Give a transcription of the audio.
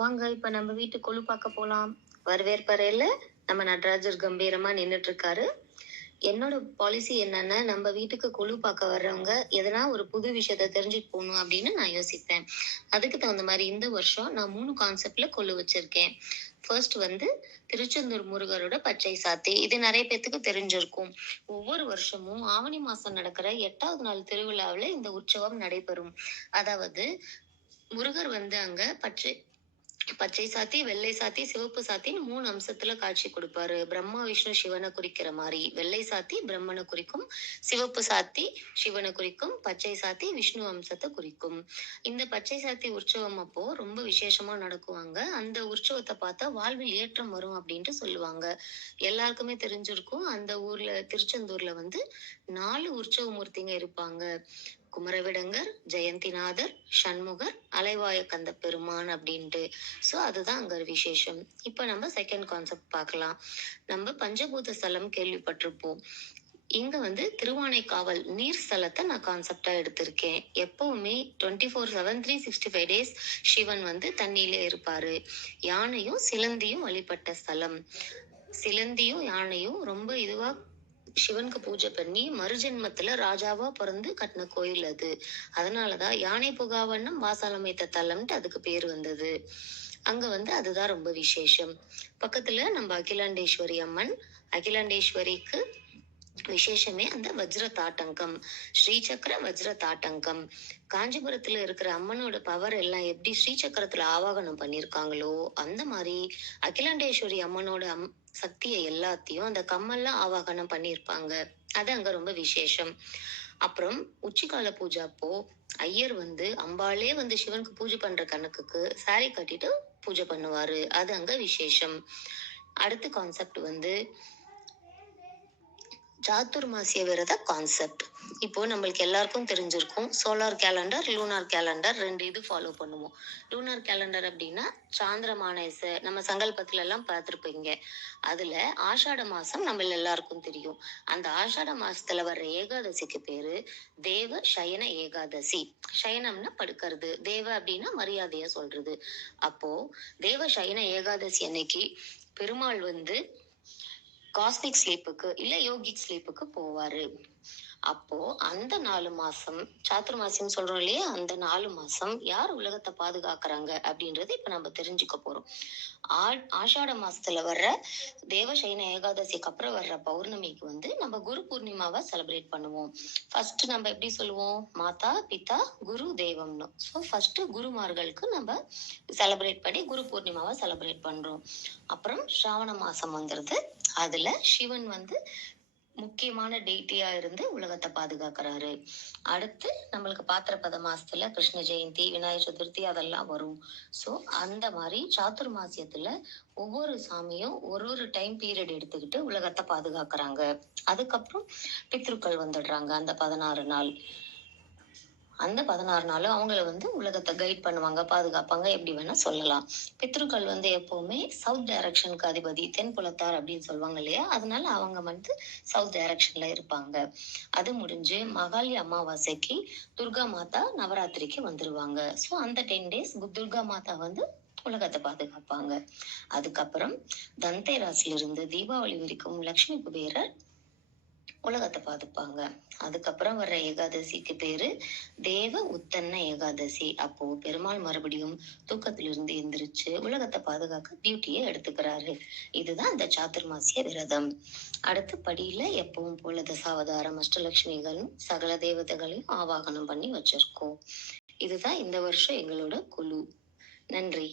வாங்க இப்ப நம்ம வீட்டு கொலு பார்க்க போலாம். வரவேற்பறையில நம்ம நடராஜர் கம்பீரமா நின்னுட்டு இருக்காரு. என்னோட பாலிசி என்னன்னா, நம்ம வீட்டுக்கு கொலு பார்க்க வர்றவங்க எதனா ஒரு புது விஷயத்த தெரிஞ்சுட்டு போகணும் அப்படின்னு நான் யோசிப்பேன். அதுக்கு தகுந்த மாதிரி இந்த வருஷம் நான் 3 கான்செப்ட்ல கொலு வச்சிருக்கேன். ஃபர்ஸ்ட் வந்து திருச்செந்தூர் முருகரோட பச்சை சாத்தி. இது நிறைய பேத்துக்கு தெரிஞ்சிருக்கும். ஒவ்வொரு வருஷமும் ஆவணி மாசம் நடக்கிற 8வது நாள் திருவிழாவுல இந்த உற்சவம் நடைபெறும். அதாவது முருகர் வந்து அங்க பச்சை பச்சை சாத்தி, வெள்ளை சாத்தி, சிவப்பு சாத்தின்னு 3 அம்சத்துல காட்சி கொடுப்பாரு. பிரம்மா விஷ்ணு சிவனை குறிக்கிற மாதிரி வெள்ளை சாத்தி பிரம்மனை குறிக்கும், சிவப்பு சாத்தி சிவனை குறிக்கும், பச்சை சாத்தி விஷ்ணு அம்சத்தை குறிக்கும். இந்த பச்சை சாத்தி உற்சவம் அப்போ ரொம்ப விசேஷமா நடக்குவாங்க. அந்த உற்சவத்தை பார்த்தா வாழ்வில் ஏற்றம் வரும் அப்படின்ட்டு சொல்லுவாங்க. எல்லாருக்குமே தெரிஞ்சிருக்கும், அந்த ஊர்ல திருச்செந்தூர்ல வந்து 4 உற்சவ மூர்த்திங்க இருப்பாங்க. குமரவிடங்கர், ஜெயந்திநாதர், சண்முகர், அலைவாய கந்த பெருமான் அப்படின்ட்டு. ஸோ அதுதான் அங்க ஒரு விசேஷம். இப்ப நம்ம செகண்ட் கான்செப்ட் பார்க்கலாம். நம்ம பஞ்சபூத ஸ்தலம் கேள்விப்பட்டிருப்போம். இங்க வந்து திருவானைக்காவல் நீர் ஸ்தலத்தை நான் கான்செப்டா எடுத்திருக்கேன். எப்பவுமே 24/7 365 டேஸ் சிவன் வந்து தண்ணியிலே இருப்பாரு. யானையும் சிலந்தியும் வழிபட்ட ஸ்தலம். சிலந்தியும் யானையும் ரொம்ப இதுவா சிவனுக்கு பூஜை பண்ணி மறுஜென்மத்துல ராஜாவா பிறந்து கட்டின கோயில் அது. அதனாலதான் யானை புகாவண்ணம் வாசாலமைத்த தலம்ட்டு அதுக்கு பேர் வந்தது. அங்க வந்து அதுதான் ரொம்ப விசேஷம். பக்கத்துல நம்ம அகிலாண்டேஸ்வரி அம்மன். அகிலாண்டேஸ்வரிக்கு விசேஷமே அந்த வஜ்ர தாட்டங்கம், ஸ்ரீசக்கர வஜ்ர தாட்டங்கம். காஞ்சிபுரத்துல இருக்கிற அம்மனோட பவர் எல்லாம் எப்படி ஸ்ரீசக்கரத்துல ஆவாகனம் பண்ணிருக்காங்களோ அந்த மாதிரி அகிலாண்டேஸ்வரி அம்மனோட சக்தியை எல்லாத்தையும் அந்த கம்மல்ல ஆவாகனம் பண்ணியிருப்பாங்க. அது அங்க ரொம்ப விசேஷம். அப்புறம் உச்சிக்கால பூஜை அப்போ ஐயர் வந்து அம்பாளே வந்து சிவனுக்கு பூஜை பண்ற கணக்குக்கு சாரி கட்டிட்டு பூஜை பண்ணுவாரு. அது அங்க விசேஷம். அடுத்த கான்செப்ட் வந்து சாத்துர்மாசிய விரத கான்செப்ட். இப்போ நம்மளுக்கு எல்லாருக்கும் தெரிஞ்சிருக்கும், சோலார் கேலண்டர், லூனார் கேலண்டர் 2 இது ஃபாலோ பண்ணுவோம். லூனார் கேலண்டர் அப்படின்னா சாந்திரமானேச நம்ம சங்கல்பத்துல எல்லாம் பார்த்திருப்பீங்க. அதுல ஆஷாட மாசம் நம்ம எல்லாருக்கும் தெரியும். அந்த ஆஷாட மாசத்துல வர்ற ஏகாதசிக்கு பேரு தேவ சயன ஏகாதசி. சயனம்னா படுக்கிறது, தேவ அப்படின்னா மரியாதையா சொல்றது. அப்போ தேவ சயன ஏகாதசி அன்னைக்கு பெருமாள் வந்து காஸ்மிக் ஸ்லீப்புக்கு இல்ல யோகிக் ஸ்லீப்புக்கு போவாரு. அப்போ அந்த 4 மாசம் சாத்துர்மாசியம் சொல்றோம் இல்லையா, அந்த 4 மாசம் யார் உலகத்தை பாதுகாக்கிறாங்க அப்படின்றது இப்ப நம்ம தெரிஞ்சுக்க போறோம். ஆஷாட மாசத்துல வர்ற தேவசயன ஏகாதசிக்கு அப்புறம் வர்ற பௌர்ணமிக்கு வந்து நம்ம குரு பூர்ணிமாவை செலிப்ரேட் பண்ணுவோம். ஃபர்ஸ்ட் நம்ம எப்படி சொல்லுவோம், மாதா பிதா குரு தெய்வம்னு. ஸோ ஃபர்ஸ்ட் குருமார்களுக்கு நம்ம செலிப்ரேட் பண்ணி குரு பூர்ணிமாவை செலிப்ரேட் பண்றோம். அப்புறம் ஸ்ராவண மாசம் வந்துருது. அதுல சிவன் வந்து முக்கியமான டெய்ட்டியா இருந்து உலகத்தை பாதுகாக்கிறாரு. அடுத்து நம்மளுக்கு பாத்திரபத மாசத்துல கிருஷ்ண ஜெயந்தி, விநாயகர் சதுர்த்தி அதெல்லாம் வரும். சோ அந்த மாதிரி சாத்துர்மாசியத்துல ஒவ்வொரு சாமியும் ஒரு டைம் பீரியட் எடுத்துக்கிட்டு உலகத்தை பாதுகாக்கிறாங்க. அதுக்கப்புறம் பித்ருக்கள் வந்துடுறாங்க. அந்த 16 நாள் அந்த 16 நாளும் அவங்கள வந்து உலகத்தை கைட் பண்ணுவாங்க, பாதுகாப்பாங்க, எப்படி வேணா சொல்லலாம். பித்ருக்கள் வந்து எப்பவுமே சவுத் டைரக்ஷனுக்கு அதிபதி, தென்புலத்தார் அப்படின்னு சொல்லுவாங்க இல்லையா, அதனால அவங்க வந்து சவுத் டைரக்ஷன்ல இருப்பாங்க. அது முடிஞ்சு மகாலி அமாவாசைக்கு துர்கா மாதா நவராத்திரிக்கு வந்துருவாங்க. ஸோ அந்த 10 டேஸ் துர்கா மாதா வந்து உலகத்தை பாதுகாப்பாங்க. அதுக்கப்புறம் தந்தேராஸ்ல இருந்து தீபாவளி வரைக்கும் லட்சுமி குபேரர் உலகத்தை பாதுகாப்பாங்க. அதுக்கப்புறம் வர்ற ஏகாதசிக்கு பேரு தேவ உத்தன்ன ஏகாதசி. அப்போ பெருமாள் மறுபடியும் தூக்கத்திலிருந்து எந்திரிச்சு உலகத்தை பாதுகாக்க டியூட்டியை எடுத்துக்கிறாரு. இதுதான் இந்த சாத்துர்மாசிய விரதம். அடுத்த படியில எப்பவும் போல தசாவதாரம், அஷ்டலட்சுமிகளும் சகல தேவதைகளையும் ஆவாகனம் பண்ணி வச்சிருக்கோம். இதுதான் இந்த வருஷம் எங்களோட குழு. நன்றி.